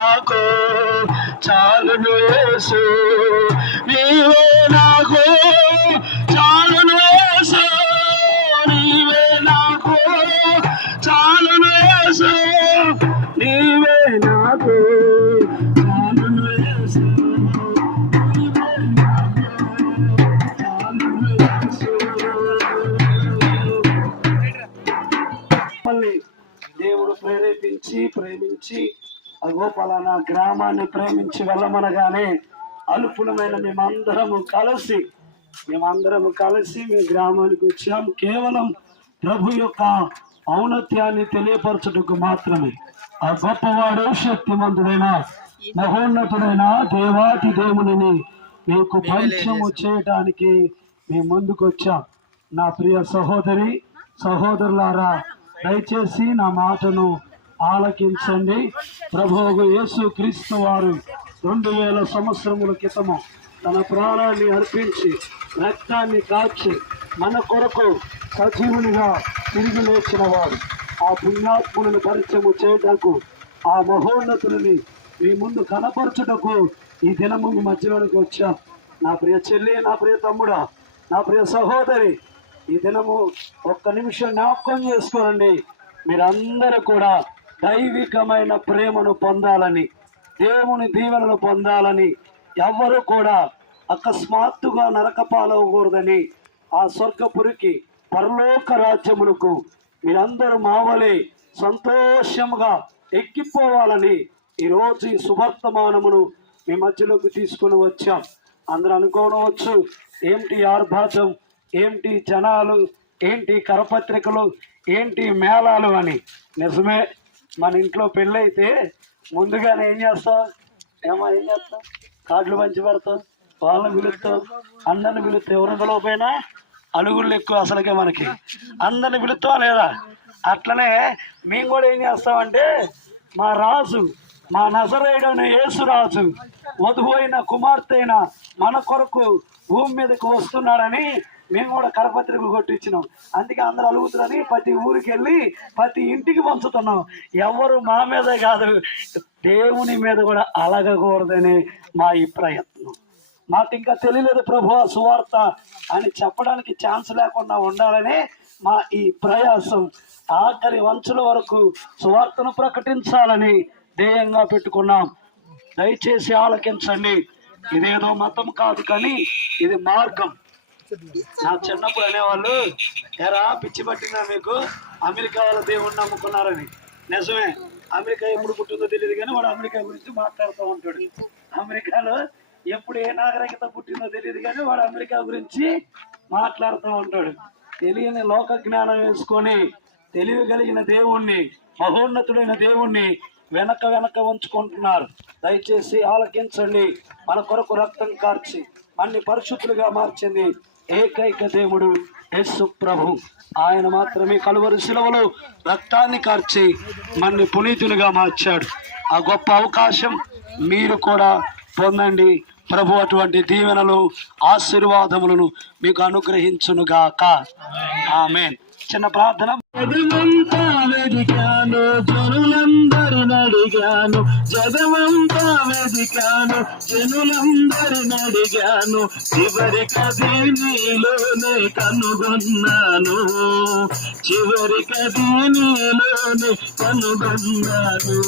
నాకు చాలును యేసు. నీవే నాకు చాలును యేసు. నీవే నాకు చాలును యేసు. నీవే నాకు చాలును యేసు. దేవుడు ప్రేరేపించి ప్రేమించి అగో పలానా గ్రామాన్ని ప్రేమించి వెళ్ళమనగానే అల్పులమైన మేమందరము కలిసి మేమందరము కలిసి మీ గ్రామానికి వచ్చాం. కేవలం ప్రభు యొక్క ఔన్నత్యాన్ని తెలియపరచుటకు మాత్రమే. ఆ గొప్పవాడు శక్తిమంతుడైన మహోన్నతుడైన దేవాతి దేవునిని మీకు పరిచయము చేయడానికి మేము ముందుకు వచ్చాం. నా ప్రియ సహోదరి సహోదరులారా దయచేసి నా మాటను ఆలకించండి. ప్రభోగు యేసు క్రీస్తు వారు రెండు వేల సంవత్సరముల క్రితము తన ప్రాణాన్ని అర్పించి రక్తాన్ని కాచి మన కొరకు సజీవునిగా తిరిగి లేచిన వాడు ఆ పుణ్యాత్ములను పరిచయము చేయటకు ఆ మహోన్నతులని మీ ముందు కనపరచుటకు ఈ దినము మీ మధ్యలోనికి వచ్చాం. నా ప్రియ చెల్లి నా ప్రియ తమ్ముడా నా ప్రియ సహోదరి ఈ దినము ఒక్క నిమిషం జ్ఞాపకం చేసుకోనండి. మీరందరూ కూడా దైవికమైన ప్రేమను పొందాలని దేవుని దీవెనలు పొందాలని ఎవ్వరూ కూడా అకస్మాత్తుగా నరకపాలవకూడదని ఆ స్వర్గపురికి పరలోక రాజ్యమునకు మీరందరూ మావలే సంతోషముగా ఎక్కిపోవాలని ఈరోజు ఈ సువర్తమానమును మీ మధ్యలోకి తీసుకుని వచ్చాం. అందరూ అనుకోవచ్చు ఏంటి ఆర్భాటం ఏంటి జనాలు ఏంటి కరపత్రికలు ఏంటి మేళాలు అని. నిజమే మన ఇంట్లో పెళ్ళైతే ముందుగానే ఏం చేస్తాం ఏమో ఏం చేస్తాం కార్డులు పంచి పెడతాం వాళ్ళని పిలుస్తాం అందరిని పిలుస్తాం ఎవరిని పిలవపోయినా అలుగుళ్ళు ఎక్కువ అసలుకే మనకి. అందరిని పిలుస్తాం లేదా? అట్లనే మేము కూడా ఏం చేస్తామంటే మా రాజు మా నజరేయుడైన యేసురాజు వధువు అయిన కుమార్తె అయిన మన కొరకు భూమి మీదకు వస్తున్నాడని మేము కూడా కరపత్రిక కొట్టించినాం. అందుకే అందరూ అలుగుతారని ప్రతి ఊరికి వెళ్ళి ప్రతి ఇంటికి పంచుతున్నాం. ఎవరు మా మీదే కాదు. దేవుని మీద కూడా అలగకూడదని మా ఈ ప్రయత్నం. మాకు ఇంకా తెలియలేదు ప్రభు సువార్త అని చెప్పడానికి ఛాన్స్ లేకుండా ఉండాలని మా ఈ ప్రయాసం. ఆఖరి వంచుల వరకు సువార్తను ప్రకటించాలని ధ్యేయంగా పెట్టుకున్నాం. దయచేసి ఆలకించండి. ఇదేదో మతం కాదు కానీ ఇది మార్గం. నా చిన్నప్పుడు అనేవాళ్ళు ఎరా పిచ్చి పట్టిందా మీకు? అమెరికా వాళ్ళ దేవుణ్ణి నమ్ముకున్నారని. నిజమే. అమెరికా ఎప్పుడు పుట్టిందో తెలియదు కానీ వాడు అమెరికా గురించి మాట్లాడుతూ ఉంటాడు. అమెరికాలో ఎప్పుడు ఏ నాగరికత పుట్టిందో తెలియదు కానీ వాడు అమెరికా గురించి మాట్లాడుతూ ఉంటాడు. తెలియని లోక జ్ఞానం వేసుకొని తెలివి కలిగిన దేవుణ్ణి మహోన్నతుడైన దేవుణ్ణి వెనక వెనక ఉంచుకుంటున్నారు. దయచేసి ఆలకించండి. మన కొరకు రక్తం కార్చి అన్ని పరిశుద్ధులుగా మార్చింది ఏకైక దేవుడు యేసు ప్రభు. ఆయన మాత్రమే కలువరి శిలవలో రక్తాన్ని కార్చి మన్ని పునీతులుగా మార్చాడు. ఆ గొప్ప అవకాశం మీరు కూడా పొందండి. ప్రభు అటువంటి దీవెనలు ఆశీర్వాదములను మీకు అనుగ్రహించునుగాక. ఆమెన్. చిన్న ప్రార్థన. జగమంతా వెదికాను జనులందరిని అడిగాను జగమంతా వెదికాను జనులందరిని అడిగాను చివరికది నీలోనే కనుగొన్నాను. చివరికది నీలోనే కనుగొన్నాను.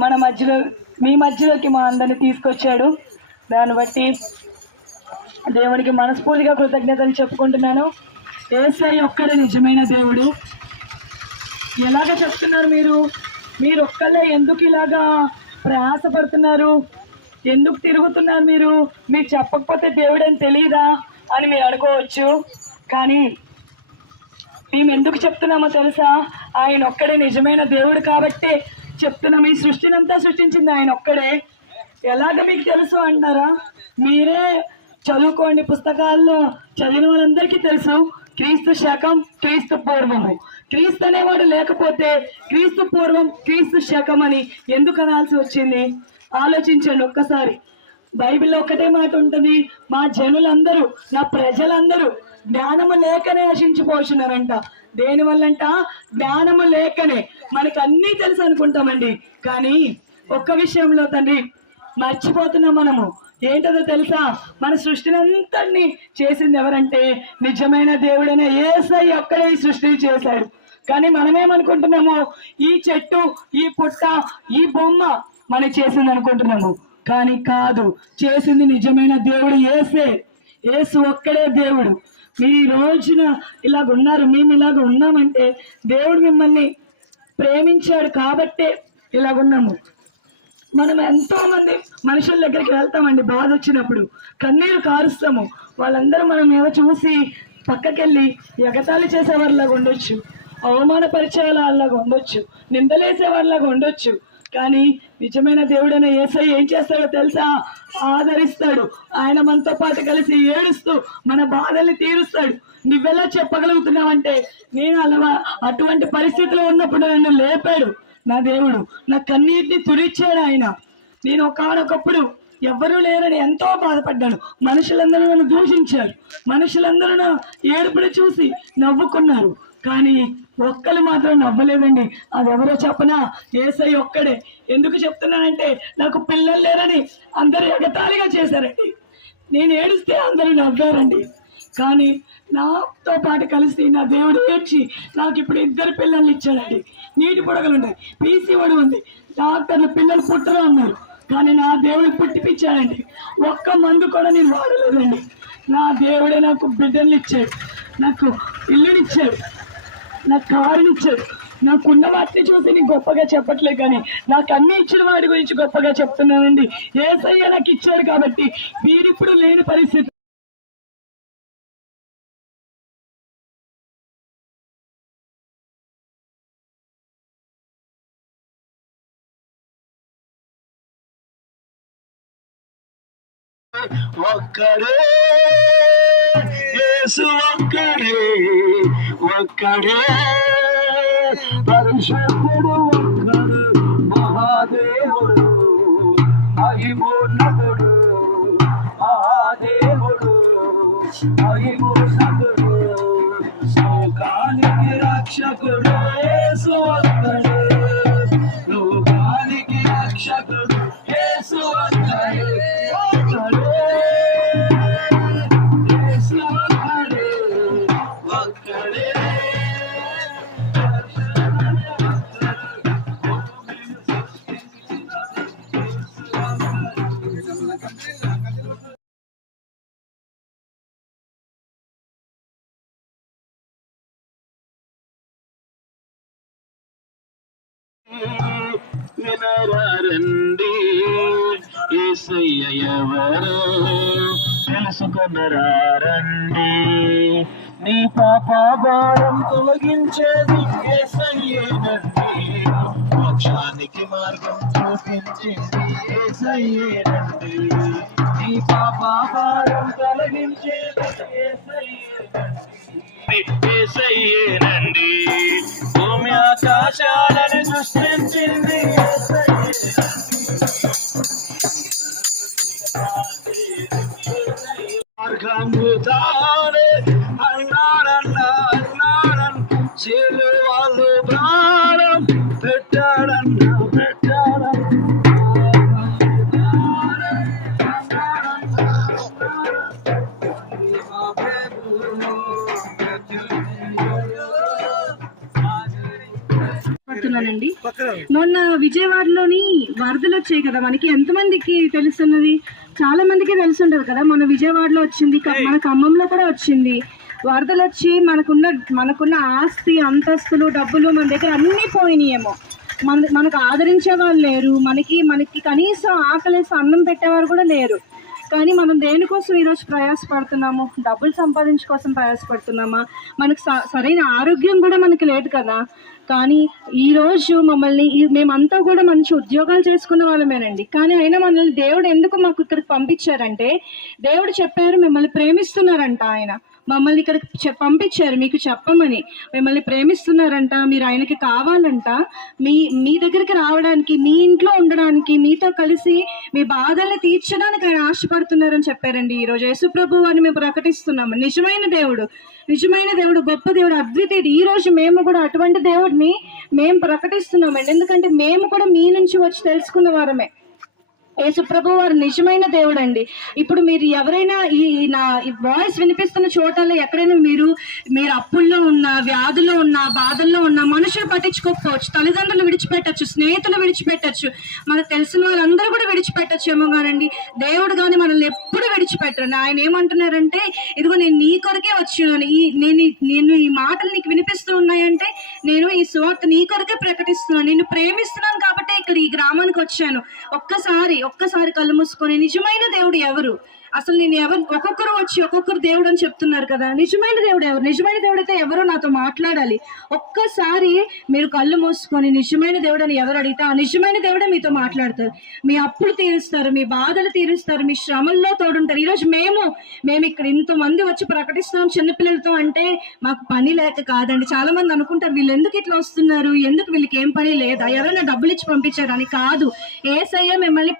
మన మధ్యలో మీ మధ్యలోకి మా అందరిని తీసుకొచ్చాడు. దాన్ని బట్టి దేవునికి మనస్ఫూర్తిగా కృతజ్ఞతలు చెప్పుకుంటున్నాను. ఏసై ఒక్కడే నిజమైన దేవుడు. ఎలాగ చెప్తున్నారు మీరు? మీరు ఒక్కళ్ళే ఎందుకు ఇలాగా ప్రయాసపడుతున్నారు? ఎందుకు తిరుగుతున్నారు మీరు? మీరు చెప్పకపోతే దేవుడు అని తెలియదా అని మీరు అనుకోవచ్చు. కానీ మేము ఎందుకు చెప్తున్నామో తెలుసా? ఆయన ఒక్కడే నిజమైన దేవుడు కాబట్టి చెప్తున్నాం ఈ సృష్టినంతా సృష్టించింది ఆయన ఒక్కడే. ఎలాగ మీకు తెలుసు అంటారా? మీరే చదువుకోండి పుస్తకాల్లో. చదివిన వాళ్ళందరికీ తెలుసు క్రీస్తు శకం క్రీస్తు పూర్వము క్రీస్తు అనేవాడు లేకపోతే క్రీస్తు పూర్వం క్రీస్తు శకం అని ఎందుకు అనాల్సి వచ్చింది? ఆలోచించండి ఒక్కసారి. బైబిల్లో ఒకటే మాట ఉంటుంది మా జనులందరూ నా ప్రజలందరూ జ్ఞానము లేకనే నశించిపోతున్నారంట దేని వల్లంట? జ్ఞానము లేకనే. మనకు అన్నీ తెలుసు అనుకుంటామండి. కానీ ఒక్క విషయంలో తండ్రి మర్చిపోతున్నాం మనము. ఏంటదో తెలుసా? మన సృష్టిని అంతటిని చేసింది ఎవరంటే నిజమైన దేవుడైన ఏసై ఒక్కడే ఈ సృష్టిని చేశాడు. కానీ మనమేమనుకుంటున్నాము? ఈ చెట్టు ఈ పుట్ట ఈ బొమ్మ మనకి చేసింది అనుకుంటున్నాము. కానీ కాదు చేసింది నిజమైన దేవుడు ఏసే. ఏసు ఒక్కడే దేవుడు. మీరు ఈ రోజున ఇలాగ ఉన్నారు మేము ఇలాగ ఉన్నామంటే దేవుడు మిమ్మల్ని ప్రేమించాడు కాబట్టే ఇలాగున్నాము మనం ఎంతో మంది మనుషుల దగ్గరికి వెళ్తామండి బాధ వచ్చినప్పుడు. కన్నీరు కారుస్తాము. వాళ్ళందరూ మనం ఏదో చూసి పక్కకెళ్ళి ఎగతాళి చేసేవారిలాగా ఉండొచ్చు. అవమానపరిచే వాళ్ళలాగా ఉండొచ్చు. నిందలేసేవారిలాగా ఉండొచ్చు. కానీ నిజమైన దేవుడైన ఏసై ఏం చేస్తాడో తెలుసా? ఆదరిస్తాడు. ఆయన మనతో పాటు కలిసి ఏడుస్తూ మన బాధల్ని తీరుస్తాడు. నువ్వెలా చెప్పగలుగుతున్నావంటే నేను అలా అటువంటి పరిస్థితిలో ఉన్నప్పుడు నన్ను లేపాడు నా దేవుడు. నా కన్నీటిని తుడిచాడు ఆయన. నేను ఒకనొకప్పుడు ఎవ్వరూ లేరని ఎంతో బాధపడ్డాను. మనుషులందరూ నన్ను దూషించారు. మనుషులందరూ నా ఏడుపుని చూసి నవ్వుకున్నారు. కానీ ఒక్కరు మాత్రం నవ్వలేదండి. అది ఎవరో చెప్పనా? ఏసై ఒక్కడే. ఎందుకు చెప్తున్నానంటే నాకు పిల్లలు లేరని అందరూ ఎగతాళిగా చేశారండి. నేను ఏడిస్తే అందరూ నవ్వారండి. కానీ నాతో పాటు కలిసి నా దేవుడు ఏడ్చి నాకు ఇప్పుడు ఇద్దరు పిల్లల్ని ఇచ్చాడండి. నీటి పొడగలు ఉన్నాయి. పీసీ ఒడి ఉంది. డాక్టర్లు పిల్లలు పుట్టరా ఉన్నారు కానీ నా దేవుడు పుట్టిపించాడండి ఒక్క మందు కూడా నేను వాడలేదండి. నా దేవుడే నాకు బిడ్డల్ని ఇచ్చాడు. నాకు ఇల్లునిచ్చాడు నాకు కారునిచ్చాడు నాకున్న వాటిని చూసి నేను గొప్పగా చెప్పట్లే కానీ నాకు అన్ని ఇచ్చిన వాడి గురించి గొప్పగా చెప్తున్నానండి. ఏసయ్య నాకు ఇచ్చాడు కాబట్టి వీరిప్పుడు లేని పరిస్థితి. ఒక్కడే యేసు ఒక్కడే. ڪڍ درشن پڙو ڪر مهاديو اگر مهاديو اگر سوڪال رکو سو ڪڙ వినరండి ఏసయ్య ఎవరో తెలుసుకునరారండి. నీ పాప భారం తొలగించేది ఏసయ్యేనండి. మోక్షానికి మార్గం చూపించింది ఏసయ్యేనండి. Arkamda పడుతున్నానండి మొన్న విజయవాడలోని వరదలు వచ్చాయి కదా మనకి ఎంతమందికి తెలుస్తున్నది? చాలా మందికి తెలుసుంటది కదా మన విజయవాడలో వచ్చింది మన ఖమ్మంలో కూడా వచ్చింది. వరదలు వచ్చి మనకున్న మనకున్న ఆస్తి అంతస్తులు డబ్బులు మన దగ్గర అన్నీ పోయినాయేమో. మన మనకు ఆదరించే వాళ్ళు లేరు మనకి మనకి కనీసం ఆకలేసి అన్నం పెట్టేవారు కూడా లేరు. కానీ మనం దేనికోసం ఈరోజు ప్రయాసపడుతున్నాము? డబ్బులు సంపాదించు కోసం ప్రయాసపడుతున్నామా? మనకు సరైన ఆరోగ్యం కూడా మనకి లేదు కదా. కానీ ఈరోజు మమ్మల్ని మేమంతా కూడా మంచి ఉద్యోగాలు చేసుకున్న వాళ్ళమేనండి. కానీ అయినా మనల్ని దేవుడు ఎందుకు మాకు ఇక్కడికి పంపించారంటే దేవుడు చెప్పారు మిమ్మల్ని ప్రేమిస్తున్నారంట ఆయన. మమ్మల్ని ఇక్కడ పంపించారు మీకు చెప్పమని. మిమ్మల్ని ప్రేమిస్తున్నారంట మీరు ఆయనకి కావాలంట. మీ మీ దగ్గరికి రావడానికి మీ ఇంట్లో ఉండడానికి మీతో కలిసి మీ బాధల్ని తీర్చడానికి ఆయన ఆశపడుతున్నారని చెప్పారండి ఈరోజు యేసుప్రభు అని మేము ప్రకటిస్తున్నాము. నిజమైన దేవుడు నిజమైన దేవుడు గొప్ప దేవుడు అద్వితీయుడు. ఈ రోజు మేము కూడా అటువంటి దేవుడు దేవుడిని మేము ప్రకటిస్తున్నామండి. ఎందుకంటే మేము కూడా మీ నుంచి వచ్చి తెలుసుకున్న వారమే. యేసుప్రభు వారు నిజమైన దేవుడు అండి ఇప్పుడు మీరు ఎవరైనా ఈ ఈ నా వాయిస్ వినిపిస్తున్న చోటల్లో ఎక్కడైనా మీరు మీరు అప్పుల్లో ఉన్న వ్యాధుల్లో ఉన్న బాధల్లో ఉన్న మనుషులు పట్టించుకోకపోవచ్చు. తల్లిదండ్రులు విడిచిపెట్టచ్చు స్నేహితులు విడిచిపెట్టచ్చు. మనకు తెలిసిన వాళ్ళందరూ కూడా విడిచిపెట్టచ్చు ఏమో కానండి. దేవుడు కానీ మనల్ని విడిచిపెట్టరు ఆయన ఏమంటున్నారంటే ఇదిగో నేను నీ కొరకే వచ్చాను ఈ నేను ఈ- నేను ఈ మాటలు నీకు వినిపిస్తూ ఉన్నాయంటే నేను ఈ సువార్త నీ కొరకే ప్రకటిస్తున్నాను. నేను ప్రేమిస్తున్నాను కాబట్టి ఇక్కడ ఈ గ్రామానికి వచ్చాను. ఒక్కసారి ఒక్కసారి కళ్ళు మూసుకొని నిజమైన దేవుడు ఎవరు? అసలు నేను ఎవరు ఒక్కొక్కరు వచ్చి ఒక్కొక్కరు దేవుడు అని చెప్తున్నారు కదా. నిజమైన దేవుడు ఎవరు? నిజమైన దేవుడు అయితే ఎవరో నాతో మాట్లాడాలి. ఒక్కసారి మీరు కళ్ళు మూసుకొని నిజమైన దేవుడు అని ఎవరు అడిగితే ఆ నిజమైన దేవుడే మీతో మాట్లాడతారు. మీ అప్పులు తీరుస్తారు మీ బాధలు తీరుస్తారు మీ శ్రమల్లో తోడుంటారు. ఈరోజు మేము మేము ఇక్కడ ఇంతమంది వచ్చి ప్రకటిస్తాం చిన్నపిల్లలతో అంటే మాకు పని లేక కాదండి. చాలా మంది అనుకుంటారు వీళ్ళు ఎందుకు ఇట్లా వస్తున్నారు? ఎందుకు వీళ్ళకి ఏం పని లేదా? ఎవరైనా డబ్బులు ఇచ్చి పంపించారు అని కాదు. ఏసయ్య మిమ్మల్ని